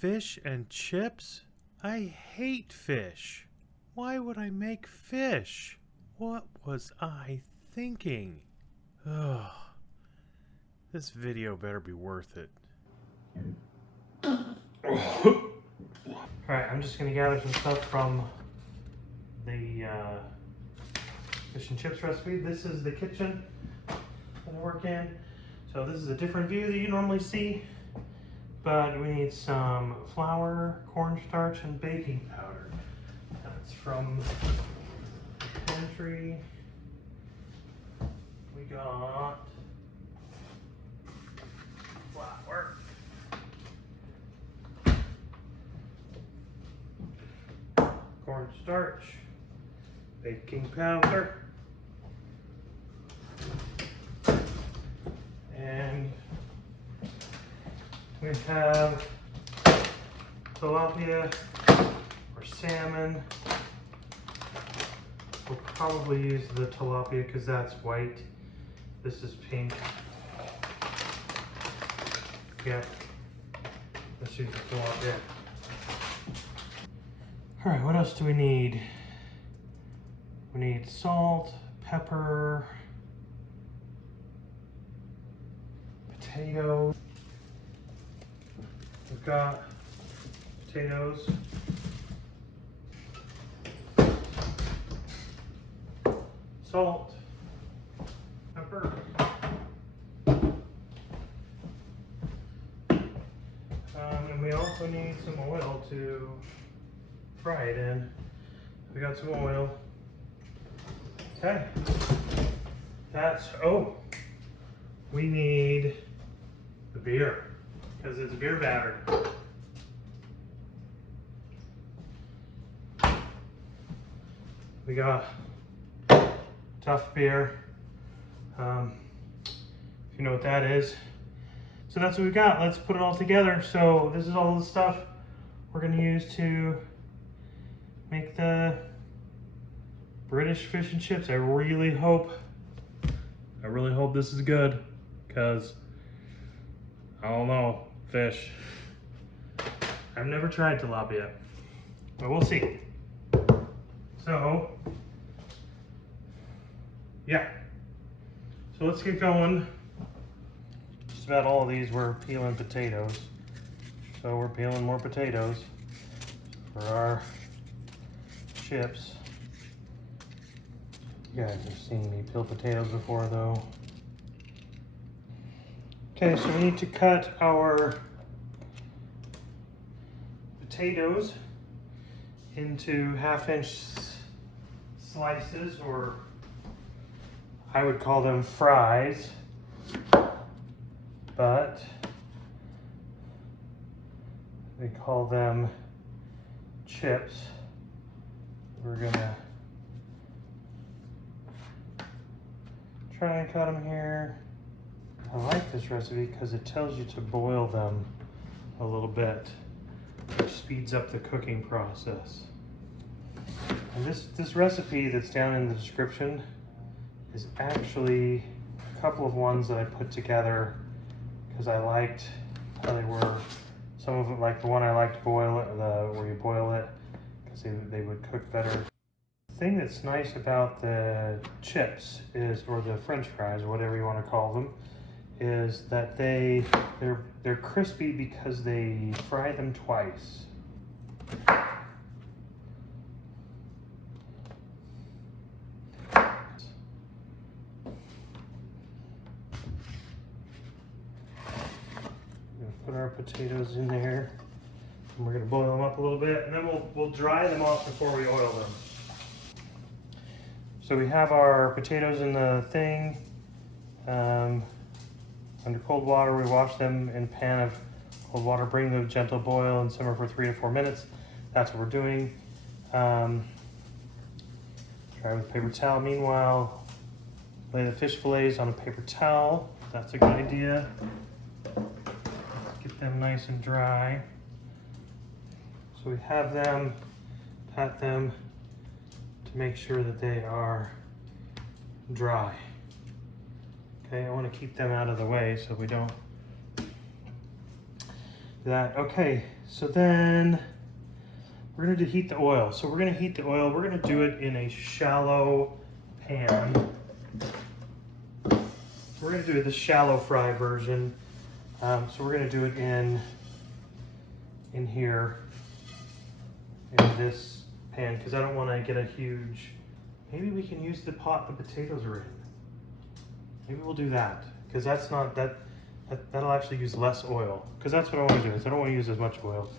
Fish and chips? I hate fish. Why would I make fish? What was I thinking? Ugh. This video better be worth it. Alright, I'm just going to gather some stuff from the fish and chips recipe. This is the kitchen that I work in. So this is a different view that you normally see. But we need some flour, cornstarch, and baking powder. That's from the pantry. We got flour, cornstarch, baking powder, and we have tilapia or salmon. We'll probably use the tilapia because that's white. This is pink. Yeah, let's use the tilapia. All right, what else do we need? We need salt, pepper, potatoes. We've got potatoes, salt, pepper, and we also need some oil to fry it in. We got some oil. Okay, we need the beer because it's beer battered. We got tough beer. If you know what that is. So that's what we got. Let's put it all together. So this is all the stuff we're going to use to make the British fish and chips. I really hope this is good because I don't know, fish. I've never tried tilapia, but we'll see. So, yeah. So let's get going. Just about all of these we're peeling potatoes. So we're peeling more potatoes for our chips. You guys have seen me peel potatoes before though. Okay, so we need to cut our potatoes into 1/2-inch slices, or I would call them fries, but they call them chips. We're gonna try and cut them here. I like this recipe because it tells you to boil them a little bit, which speeds up the cooking process. And this recipe that's down in the description is actually a couple of ones that I put together because I liked how they were. Some of them, like the one I liked boil it, where you boil it, because they would cook better. The thing that's nice about the chips is, or the French fries, or whatever you want to call them, is that they're crispy because they fry them twice. Put our potatoes in there, and we're going to boil them up a little bit, and then we'll dry them off before we oil them. So we have our potatoes in the thing. Under cold water, we wash them in a pan of cold water, bring them to a gentle boil, and simmer for 3 to 4 minutes. That's what we're doing. Dry with a paper towel. Meanwhile, lay the fish fillets on a paper towel. That's a good idea. Get them nice and dry. So we have them, pat them to make sure that they are dry. Okay, I want to keep them out of the way so we don't that. Okay, so then we're gonna heat the oil. So we're gonna heat the oil. We're gonna do it in a shallow pan. We're gonna do the shallow fry version. So we're gonna do it in here, in this pan, because I don't want to get a huge. Maybe we can use the pot the potatoes are in. Maybe we'll do that, because that's not that'll actually use less oil, because that's what I want to do. Is I don't want to use as much oil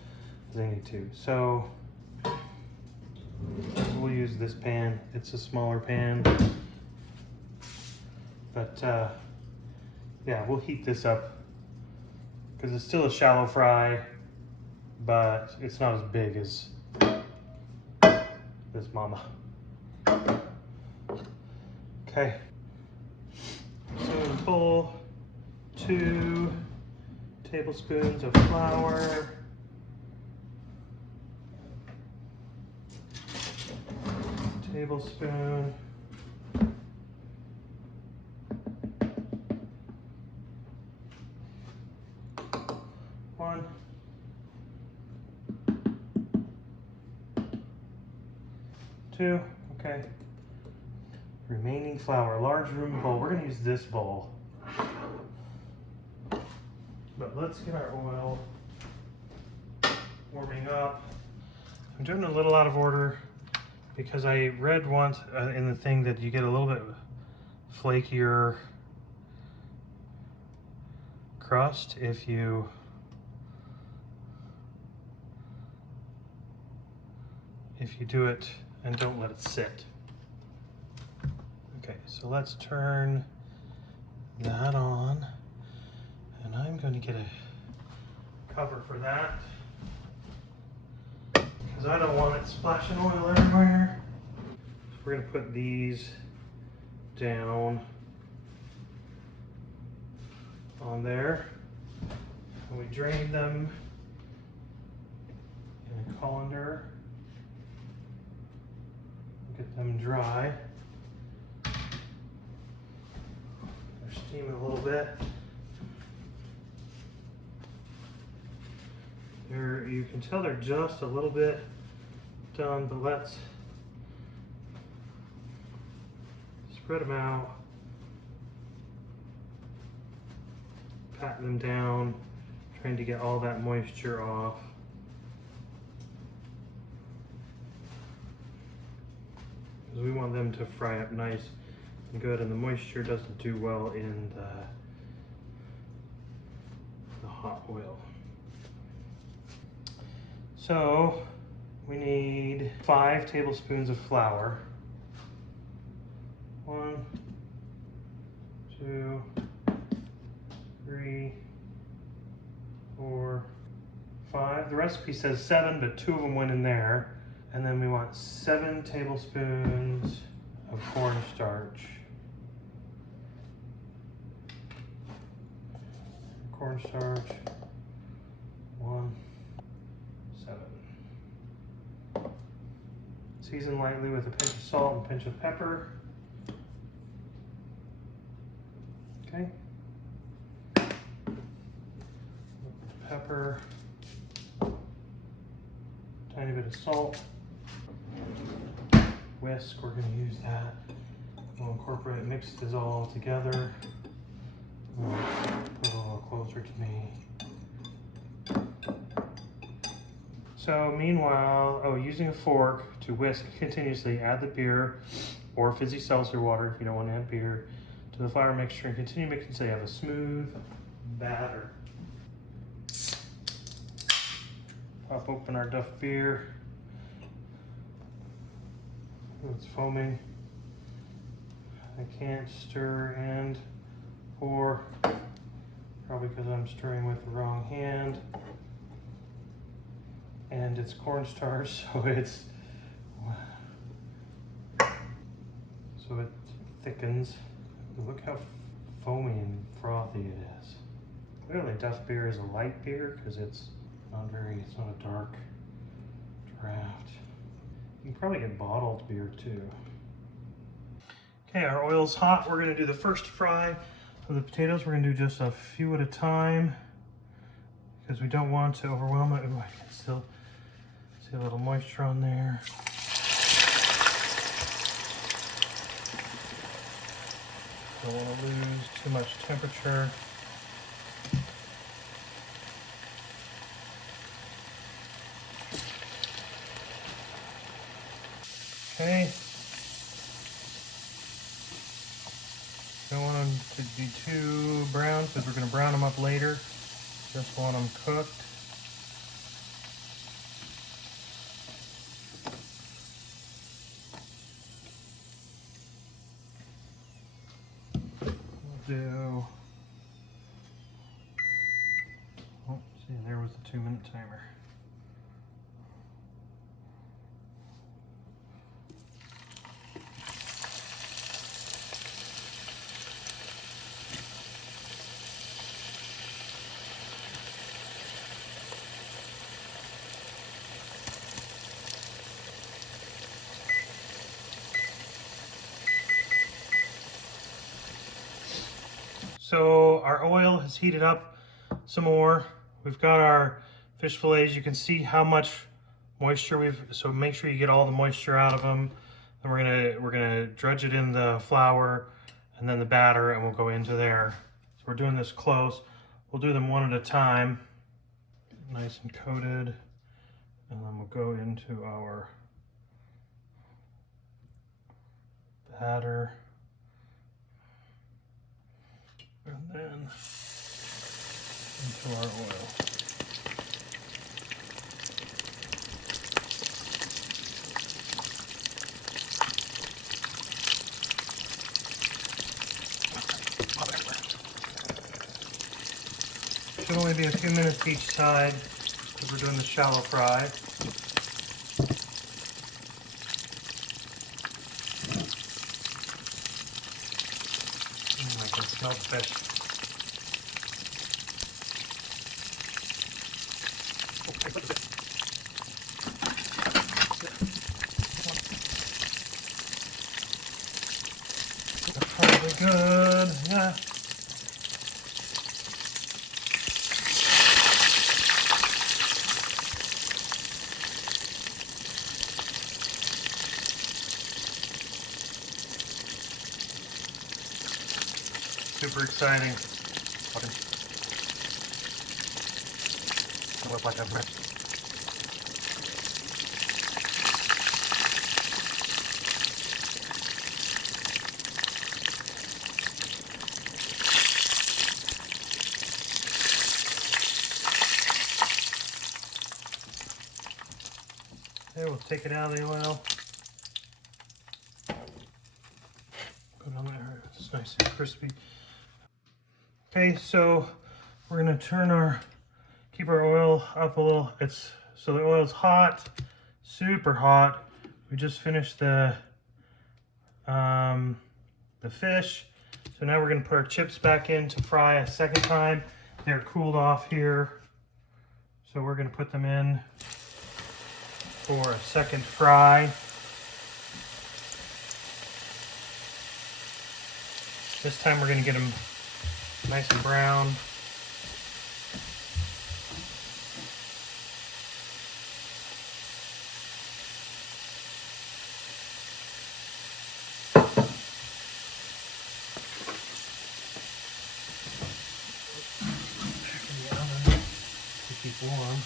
as I need to. So we'll use this pan. It's a smaller pan, but yeah, we'll heat this up because it's still a shallow fry, but it's not as big as this mama. Okay. So in a bowl, 2 tablespoons of flour. Tablespoon. One. 2. Okay. Remaining flour, large room bowl. We're gonna use this bowl. But let's get our oil warming up. I'm doing a little out of order because I read once in the thing that you get a little bit flakier crust if you do it and don't let it sit. Okay, so let's turn that on, and I'm going to get a cover for that because I don't want it splashing oil everywhere. So we're going to put these down on there, and we drain them in a colander, get them dry. Steam it a little bit. You can tell they're just a little bit done, but let's spread them out, pat them down, trying to get all that moisture off. Because we want them to fry up nice and good, and the moisture doesn't do well in the hot oil. So we need 5 tablespoons of flour. 1, 2, 3, 4, 5. The recipe says 7, but 2 of them went in there. And then we want 7 tablespoons of cornstarch. Cornstarch, 1, 7. Season lightly with a pinch of salt and a pinch of pepper. Okay. Pepper, tiny bit of salt. Whisk, we're going to use that. We'll incorporate it, mix this all together. We'll put it a little closer to me. So meanwhile, using a fork to whisk continuously, add the beer or fizzy seltzer water if you don't want to add beer to the flour mixture and continue mixing until you have a smooth batter. Pop open our Duff beer. It's foaming. I can't stir and pour, probably because I'm stirring with the wrong hand. And it's cornstarch, so it thickens. Look how foamy and frothy it is. Clearly Duff beer is a light beer because it's not a dark draft. You can probably get bottled beer too. Okay, our oil's hot. We're gonna do the first fry of the potatoes. We're gonna do just a few at a time because we don't want to overwhelm it. Ooh, I can still see a little moisture on there. Don't want to lose too much temperature. Okay. Don't want them to be too brown because we're going to brown them up later. Just want them cooked. We'll do. Oh, see, there was the 2-minute timer. So our oil has heated up some more. We've got our fish fillets. You can see how much moisture so make sure you get all the moisture out of them. Then we're gonna dredge it in the flour and then the batter, and we'll go into there. So we're doing this close. We'll do them one at a time. Nice and coated. And then we'll go into our batter. And then into our oil. Should only be a few minutes each side because we're doing the shallow fry. Oh, I can smell the fish. That's probably good, yeah. Super exciting. It looks like a bread. Okay, we'll take it out of the oil. Put it on there. It's nice and crispy. Okay, so we're gonna keep our oil up a little. So the oil's hot, super hot. We just finished the fish. So now we're gonna put our chips back in to fry a second time. They're cooled off here. So we're gonna put them in for a second fry. This time we're gonna get them nice and brown. Back in the oven to keep warm.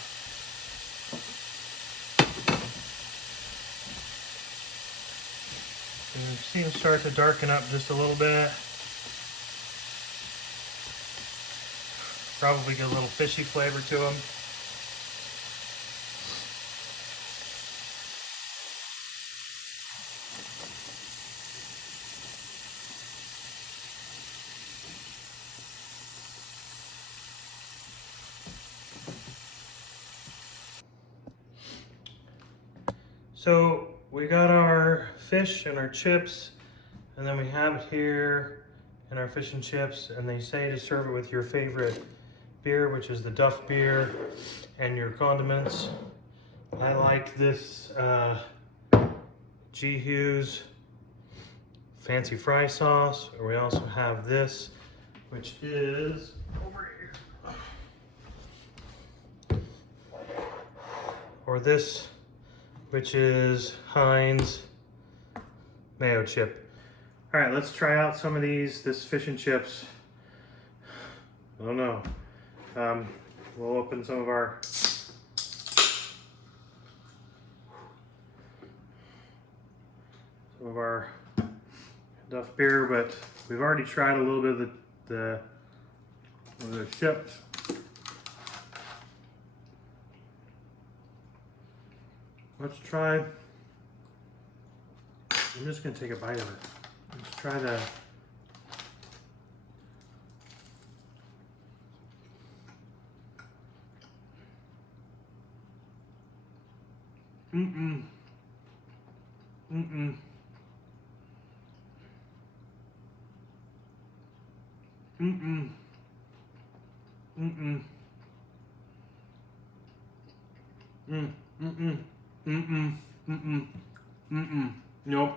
And see them start to darken up just a little bit. Probably get a little fishy flavor to them. So we got our fish and our chips, and then we have it here in our fish and chips, and they say to serve it with your favorite beer, which is the Duff beer, and your condiments. I like this G. Hughes fancy fry sauce. Or we also have this, which is over here. or this, which is Heinz mayo chip. All right, let's try out some of this fish and chips. I don't know. We'll open some of our Duff beer, but we've already tried a little bit of the chips. Let's try. I'm just gonna take a bite of it. Let's try the. Mm-mm. Mm-mm. Mm-mm. Mm-mm. Mm. Mm-mm. Mm-mm. Mm-mm. Mm-mm. Nope.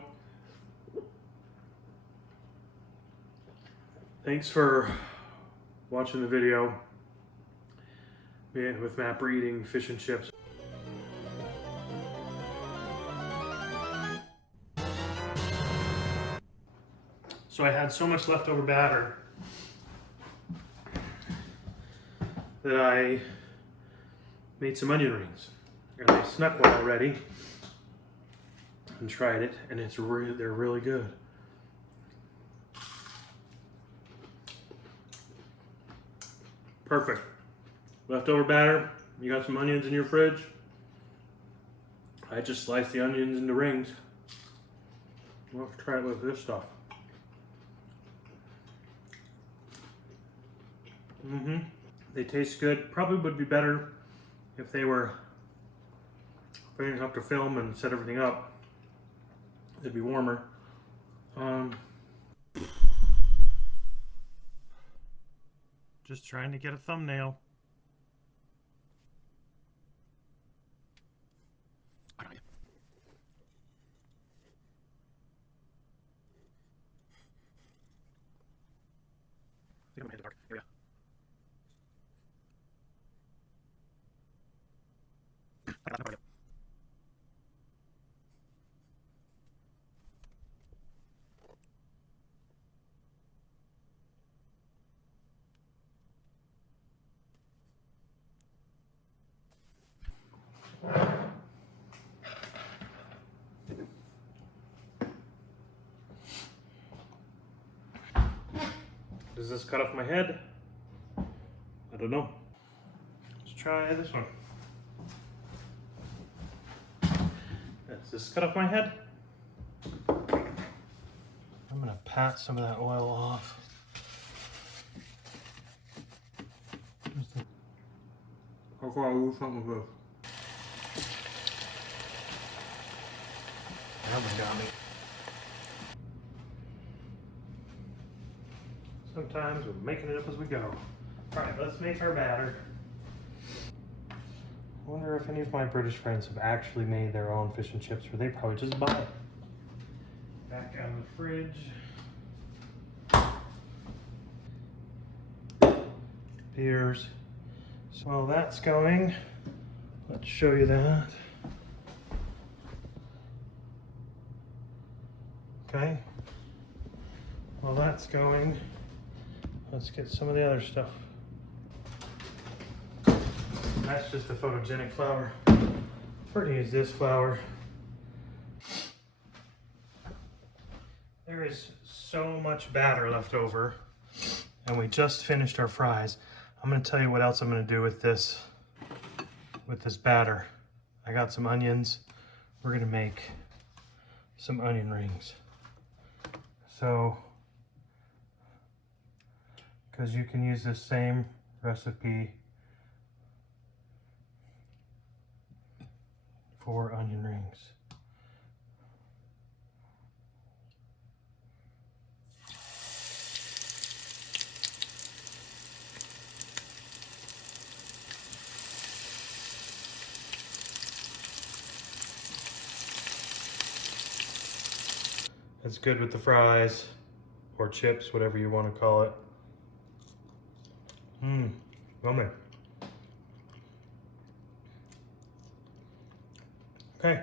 Thanks for watching the video with Mapper eating fish and chips. So I had so much leftover batter that I made some onion rings. And I snuck one already and tried it, and they're really good. Perfect. Leftover batter, you got some onions in your fridge. I just sliced the onions into rings. We'll have to try it with this stuff. They taste good. Probably would be better if they were putting up to film and set everything up. It'd be warmer. Just trying to get a thumbnail. I think I'm gonna hit the dark area. Does this cut off my head? I don't know. Let's try this one. Does this cut off my head? I'm gonna pat some of that oil off. How far I'll do something with this? That one got me. Sometimes we're making it up as we go. All right, let's make our batter. I wonder if any of my British friends have actually made their own fish and chips, or they probably just buy it. Back out of the fridge. Beers. So while that's going, let's show you that. Okay. While that's going, let's get some of the other stuff. That's just a photogenic flower. We're gonna use this flower. There is so much batter left over, and we just finished our fries. I'm gonna tell you what else I'm gonna do with this batter. I got some onions. We're gonna make some onion rings. So, because you can use this same recipe for onion rings. It's good with the fries or chips, whatever you want to call it. Yummy. Okay.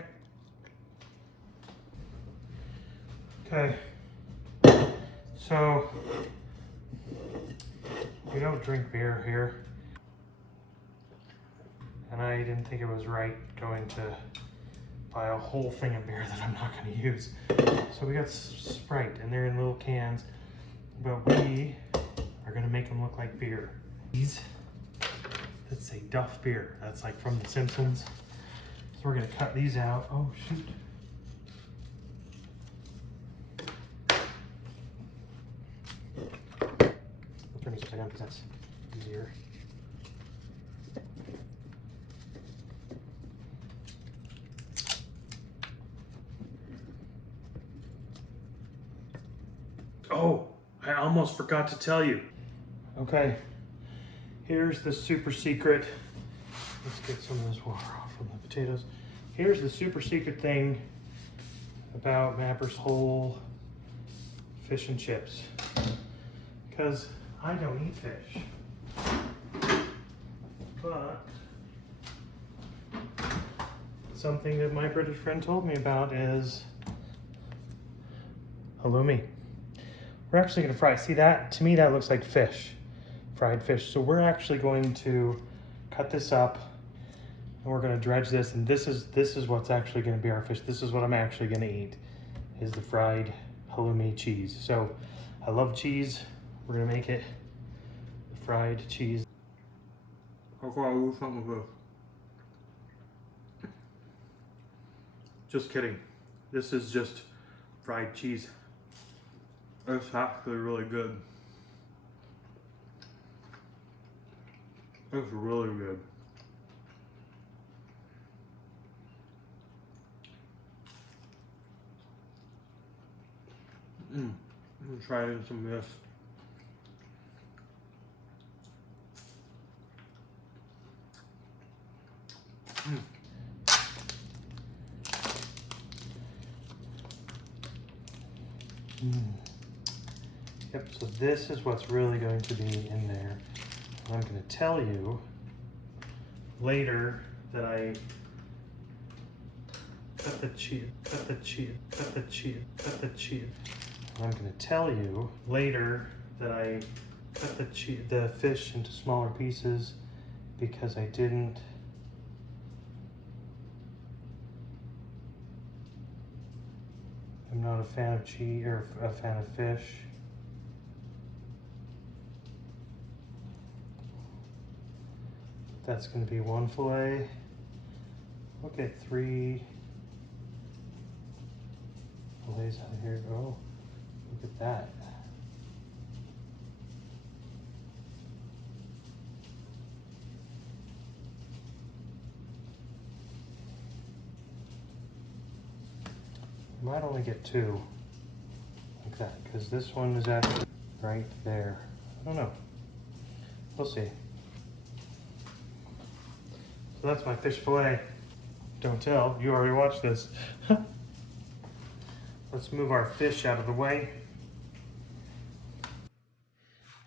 Okay. So, we don't drink beer here. And I didn't think it was right going to buy a whole thing of beer that I'm not going to use. So we got Sprite, and they're in little cans. But we are going to make them look like beer. These, let's say Duff beer. That's like from The Simpsons. So we're going to cut these out. Oh, shoot. I'll turn these upside down because that's easier. Oh, I almost forgot to tell you. Okay, here's the super secret. Let's get some of this water off from the potatoes. Here's the super secret thing about Mapper's whole fish and chips. Because I don't eat fish. But something that my British friend told me about is halloumi. We're actually going to fry. See that? To me, that looks like fish, fried fish. So we're actually going to cut this up, and we're going to dredge this. And this is what's actually going to be our fish. This is what I'm actually going to eat, is the fried halloumi cheese. So I love cheese. We're going to make it fried cheese. Okay, I'll do something with this. Just kidding. This is just fried cheese. It's actually really good. It's really good. I'm gonna try it in some of this. Yep, so this is what's really going to be in there. I'm going to tell you later that I cut the cheese. I'm going to tell you later that I cut the fish into smaller pieces because I didn't. I'm not a fan of cheese or a fan of fish. That's going to be one fillet. Look at 3 fillets out of here. Oh, look at that. Might only get 2 like that because this one is actually right there. I don't know. We'll see. So that's my fish fillet. Don't tell, you already watched this. Let's move our fish out of the way.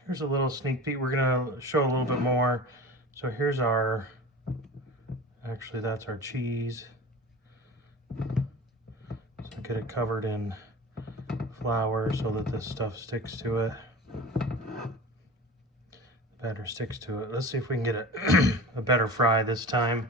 Here's a little sneak peek. We're gonna show a little bit more. So here's our, actually that's our cheese. So get it covered in flour so that this stuff sticks to it. Batter sticks to it. Let's see if we can get a better fry this time.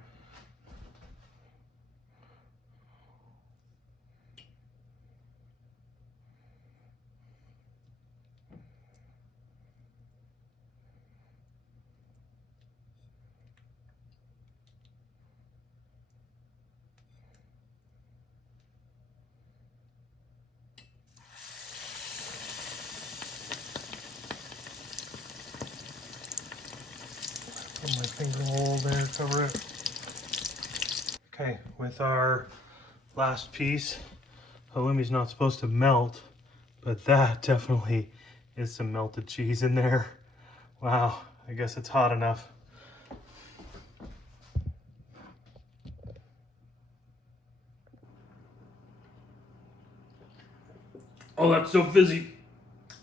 Put my finger hole there, cover it. Okay, with our last piece, halloumi's not supposed to melt, but that definitely is some melted cheese in there. Wow, I guess it's hot enough. Oh, that's so fizzy.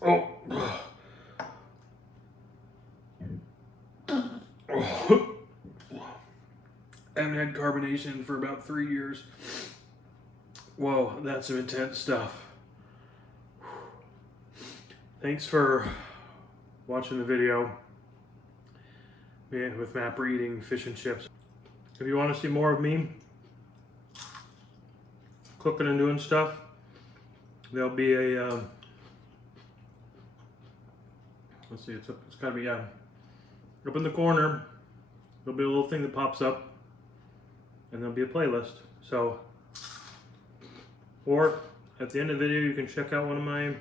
Oh. I haven't had carbs carbonation for about 3 years. Whoa, that's some intense stuff. Thanks for watching the video with Mapper eating fish and chips. If you want to see more of me cooking and doing stuff, there'll be a let's see, it's gotta be up in the corner. There'll be a little thing that pops up, and there'll be a playlist. So, or at the end of the video, you can check out one of my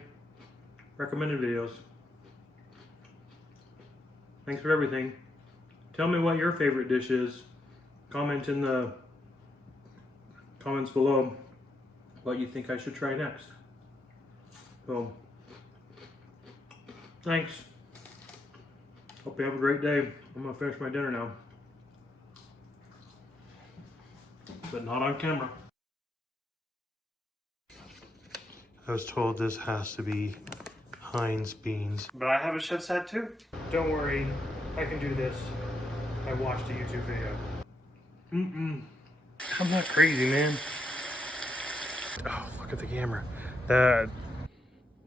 recommended videos. Thanks for everything. Tell me what your favorite dish is. Comment in the comments below what you think I should try next. So, thanks. Hope you have a great day. I'm gonna finish my dinner now. But not on camera. I was told this has to be Heinz beans. But I have a chef's hat too. Don't worry, I can do this. I watched a YouTube video. I'm not crazy, man. Oh, look at the camera. That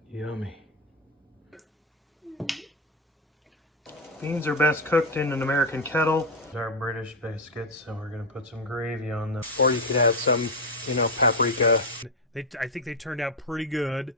yummy. Beans are best cooked in an American kettle. These are British biscuits, so we're gonna put some gravy on them. Or you could add some, paprika. I think they turned out pretty good.